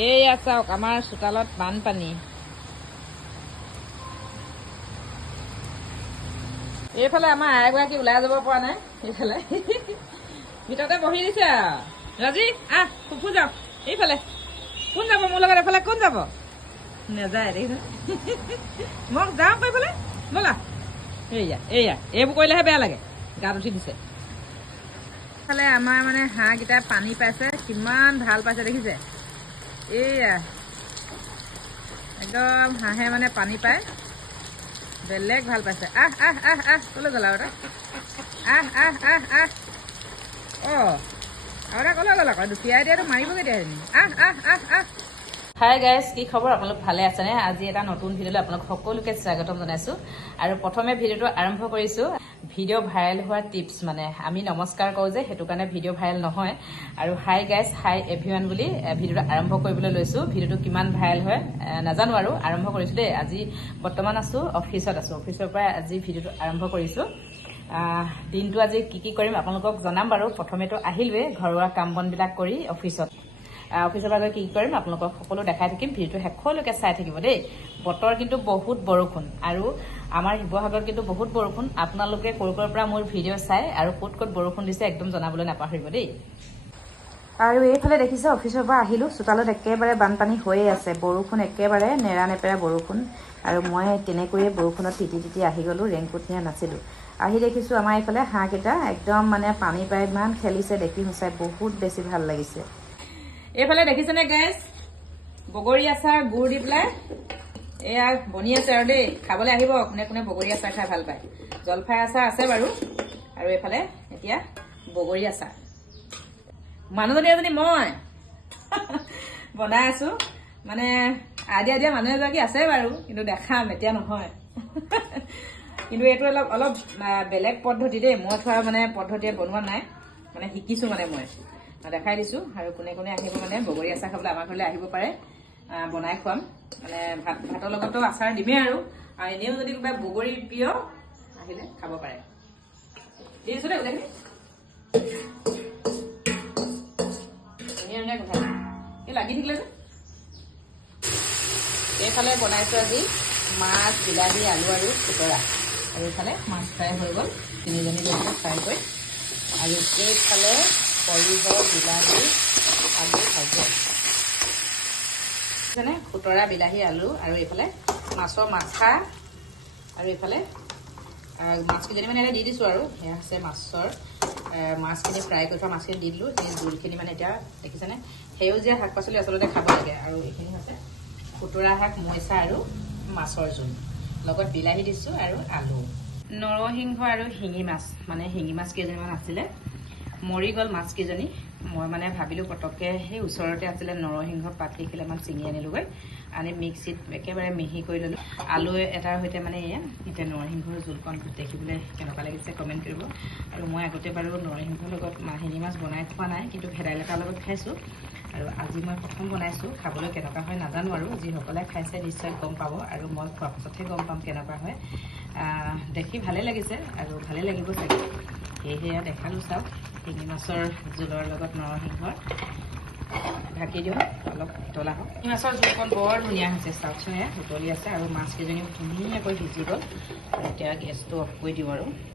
এইয়া চাওক আমাৰ চোতালত বানপানী। এইফালে আমাৰ আইগৰাকী ওলাই যাব পৰা নাই, এইফালে ভিতৰতে বহি দিছে আৰু। ৰাজি আহ ফুফু যাওক এইফালে। কোন যাব মোৰ লগত? এফালে কোন যাব? নেযায় দেখিছে। মোক যাওঁ এইফালে ব'লা। এইয়া এইয়া এইবোৰ কৰিলেহে বেয়া লাগে, গাত উঠি দিছে। এইফালে আমাৰ মানে হাঁহকেইটা পানী পাইছে, কিমান ভাল পাইছে দেখিছে। এইয়া একদম হাঁহে মানে পানী পায়, বেলেগ ভাল পাইছে। আহ আহ আহ আহ ক'লৈ গ'ল আৰু এটা? আহ আহ আহ আহ অঁ আৰু এটা ক'লৈ গ'ল আকৌ? দুটিয়াই দিয়াটো মাৰিবগৈ দিয়া। আহ আহ আহ আহ। হাই গাইজ, কি খবৰ? আপোনালোক ভালে আছেনে? আজি এটা নতুন ভিডিঅ'লৈ আপোনালোক সকলোকে স্বাগতম জনাইছোঁ। আৰু প্ৰথমে ভিডিঅ'টো আৰম্ভ কৰিছোঁ ভিডিঅ' ভাইৰেল হোৱাৰ টিপছ। মানে আমি নমস্কাৰ কৰোঁ যে, সেইটো কাৰণে ভিডিঅ' ভাইৰেল নহয়। আৰু হাই গাইজ, হাই এভৰিৱান বুলি ভিডিঅ'টো আৰম্ভ কৰিবলৈ লৈছোঁ। ভিডিঅ'টো কিমান ভাইৰেল হয় নাজানো, আৰু আৰম্ভ কৰিছোঁ দেই। আজি বৰ্তমান আছোঁ অফিচত আছোঁ, অফিচৰ পৰা আজি ভিডিঅ'টো আৰম্ভ কৰিছোঁ। দিনটো আজি কি কৰিম আপোনালোকক জনাম বাৰু। প্ৰথমেতো আহিলোৱে ঘৰুৱা কাম বনবিলাক কৰি অফিচত। অফিচৰ পৰা গৈ কি কৰিম আপোনালোকক সকলো দেখাই থাকিম। ভিডিঅ'টো শেষলৈকে চাই থাকিব দেই। বতৰ কিন্তু বহুত বৰষুণ, আৰু আমাৰ শিৱসাগৰত কিন্তু বহুত বৰষুণ। আপোনালোকে ক'ৰ পৰা মোৰ ভিডিঅ' চাই আৰু ক'ত ক'ত বৰষুণ দিছে একদম জনাবলৈ নাপাহৰিব দেই। আৰু এইফালে দেখিছে অফিচৰ পৰা আহিলোঁ, চোতালত একেবাৰে বানপানী হৈয়ে আছে। বৰষুণ একেবাৰে নেৰানেপেৰা বৰষুণ, আৰু মই তেনেকৈয়ে বৰষুণত তিতি তিতি আহি গ'লোঁ। ৰেইনকোট নিয়া নাছিলোঁ। আহি দেখিছোঁ আমাৰ এইফালে হাঁহকেইটা একদম মানে পানী পাই ইমান খেলিছে, দেখি সঁচাই বহুত বেছি ভাল লাগিছে। এইফালে দেখিছেনে গেছ? বগৰী আচাৰ গুড় দি পেলাই এয়া বনি আছে আৰু দেই। খাবলৈ আহিব কোনে কোনে বগৰী আচাৰ খাই ভাল পায়। জলফাই আচাৰ আছে বাৰু, আৰু এইফালে এতিয়া বগৰী আচাৰ। মানুহজনী এজনী মই বনাই আছো। মানে আইডিয়া দিয়া মানুহ এগৰাকী আছে বাৰু, কিন্তু দেখাম এতিয়া নহয়। কিন্তু এইটো অলপ বেলেগ পদ্ধতি দেই। মই থোৱা মানে পদ্ধতিৰে বনোৱা নাই, মানে শিকিছোঁ মানে মই দেখাই দিছোঁ। আৰু কোনে কোনে আহিব মানে বগৰী আচাৰ খাবলৈ আমাৰ ঘৰলৈ আহিব পাৰে, বনাই খুৱাম। মানে ভাতৰ লগতো আচাৰ দিমেই, আৰু এনেও যদি কিবা বগৰী প্ৰিয় আহিলে খাব পাৰে। দি দিছোঁ দেই গোটেইখিনি। ধুনীয়া ধুনীয়া কথা এই লাগি থাকিলে যে। এইফালে বনাইছোঁ আজি মাছ, বিলাহী, আলু আৰু খুতৰা। আৰু এইফালে মাছ ফ্ৰাই হৈ গ'ল, তিনিজনী গৈছে ফ্ৰাই কৰি। আৰু এইফালে সৰিয়হ, বিলাহী, আলু ভাজি যেনে খুতৰা, বিলাহী, আলু, আৰু এইফালে মাছৰ মাথা, আৰু এইফালে মাছকেইজনী মানে এটা দি দিছোঁ। আৰু সেয়া আছে মাছৰ মাছখিনি ফ্ৰাই কৰি থোৱা মাছখিনি দি দিলোঁ। সেই জোলখিনি মানে এতিয়া দেখিছেনে, সেউজীয়া শাক পাচলি আচলতে খাব লাগে। আৰু এইখিনি হৈছে খুতৰা শাক, মৰিচা আৰু মাছৰ জোল, লগত বিলাহী দিছোঁ আৰু আলু, নৰসিংহ আৰু শিঙি মাছ। মানে শিঙি মাছ কেইজনীমান আছিলে, মৰি গ'ল মাছকেইজনী। মই মানে ভাবিলোঁ পটককৈ সেই ওচৰতে আছিলে নৰসিংহ পাত কেইখিলামান ছিঙি আনিলোগৈ, আনি মিক্সিত একেবাৰে মিহি কৰি ল'লোঁ। আলু এটাৰ সৈতে মানে এয়া এতিয়া নৰসিংহৰ জোলকণ দেখিবলৈ কেনেকুৱা লাগিছে কমেণ্ট কৰিব। আৰু মই আগতে বাৰু নৰসিংহৰ লগত শিঙি মাছ বনাই খোৱা নাই, কিন্তু ভেদাইলতাৰ লগত খাইছোঁ। আৰু আজি মই প্ৰথম বনাইছোঁ, খাবলৈ কেনেকুৱা হয় নাজানো, আৰু যিসকলে খাইছে নিশ্চয় গম পাব, আৰু মই খোৱাৰ পাছতহে গম পাম কেনেকুৱা হয়। দেখি ভালে লাগিছে আৰু ভালে লাগিব চাগে, সেয়েহে দেখালোঁ। চাওক শিঙি মাছৰ জোলৰ লগত নৰসিংহৰ। ঢাকি দিওঁ অলপ উতলা হওক। শিঙি মাছৰ জোলকণ বৰ ধুনীয়া হৈছে, চাওকচোন এয়া উতলি আছে, আৰু মাছকেইজনীও ধুনীয়াকৈ সিজি গ'ল। এতিয়া গেছটো অফ কৰি দিওঁ আৰু